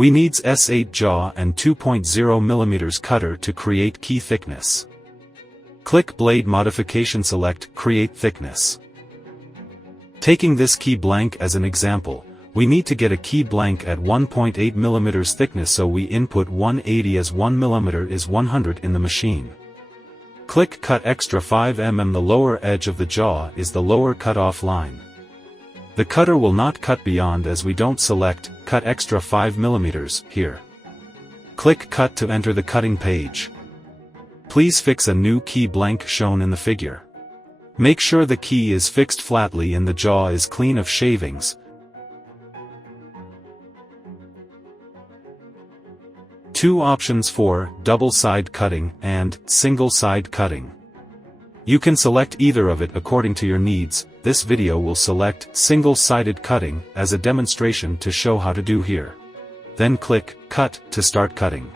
We needs S8 jaw and 2.0 mm cutter to create key thickness. Click Blade Modification, select Create Thickness. Taking this key blank as an example, we need to get a key blank at 1.8 mm thickness, so we input 180 as 1 mm is 100 in the machine. Click Cut Extra 5 mm. The lower edge of the jaw is the lower cutoff line. The cutter will not cut beyond as we don't select Cut Extra 5 mm here. Click Cut to enter the cutting page. Please fix a new key blank shown in the figure. Make sure the key is fixed flatly and the jaw is clean of shavings. Two options for double side cutting and single side cutting. You can select either of it according to your needs. This video will select single-sided cutting as a demonstration to show how to do here. Then click Cut to start cutting.